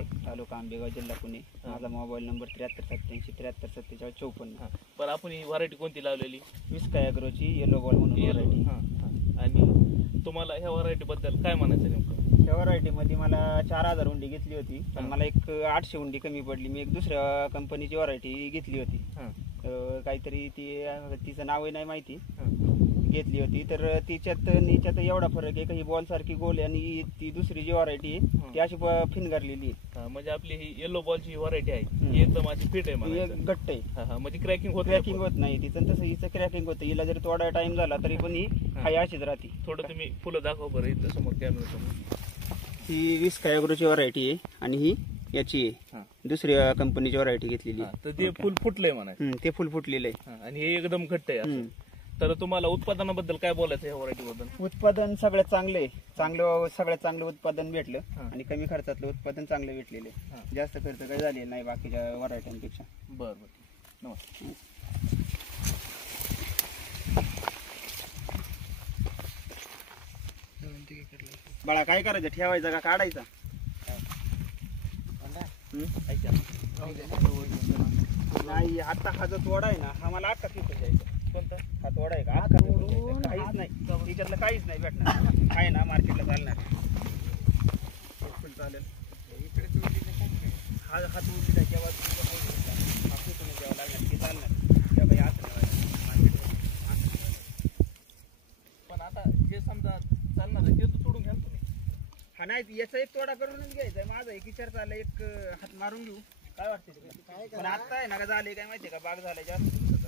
जवळ, तालुका आंबेगाव, जिल्हा पुणे. माझा मोबाईल नंबर 7387 पण आपण ही व्हरायटी कोणती लावलेली? विस्काय ॲग्रोची येलो बॉल म्हणून व्हरायटी. आणि तुम्हाला ह्या व्हरायटी बद्दल काय म्हणायचं नेमकं? ह्या व्हरायटीमध्ये मला 4000 हुंडी घेतली होती, पण मला एक 800 हुंडी कमी पडली. मी एक दुसऱ्या कंपनीची व्हरायटी घेतली होती, काहीतरी तिचं नावही नाही माहिती, घेतली होती. तर तिच्यात एवढा फरक आहे की ही बॉल सारखी गोल आहे आणि ती दुसरी जी व्हरायटी आहे ती अशी फिनगरलेली आहे. म्हणजे आपली ही येलो बॉलची व्हरायटी आहे ही एकदम अशी फिट आहे, घट्ट आहे. म्हणजे क्रॅकिंग होत नाही तिचं, तसं हिचं क्रॅकिंग होतं. हिला जर थोडा टाइम झाला तरी पण ही हाय अशीच राहते. थोडं तुम्ही फुलं दाखवा बरं इथं समोर कॅमेरा समोर. ही विस्काय ॲग्रोची व्हरायटी आहे आणि ही याची आहे दुसऱ्या कंपनीची व्हरायटी घेतलेली. तर ते फुल फुटलंय म्हणा, ते फुल फुटलेलं आहे आणि हे एकदम घट्ट आहे असं. तर तुम्हाला उत्पादनाबद्दल काय बोलायचं या व्हरायटी बद्दल? उत्पादन सगळ्यात सगळ्यात चांगलं उत्पादन भेटलं आणि कमी खर्चातलं उत्पादन चांगलं भेटलेले. जास्त खर्च काही झाले नाही बाकीच्या व्हरायट्यांपेक्षा. बरं नमस्कार. बाळा काय करायचं, ठेवायचं का काढायचा? नाही, आता हा जो तोडा आहे ना हा मला आता फिकून द्यायचा. कोणता हा तोडा आहे का? काहीच नाही त्याच्यातलं, काहीच नाही भेटणार. आहे ना मार्केटला चालणार चालेल. हा हा तोडली काय केव्हा हा फिकून द्यावा लागणार, ते चालणार त्या काही असं नाही मार्केट. पण आता जे समजा चालणार आहे ते तर सोडून घ्या तुम्ही. हा नाही, याचा एक तोडा करूनच घ्यायचा. माझा एक विचार चालला, एक हात मारून घेऊ. काय वाटते? पण आता आहे ना का झाले काय माहितीये का, बाग झाले जास्त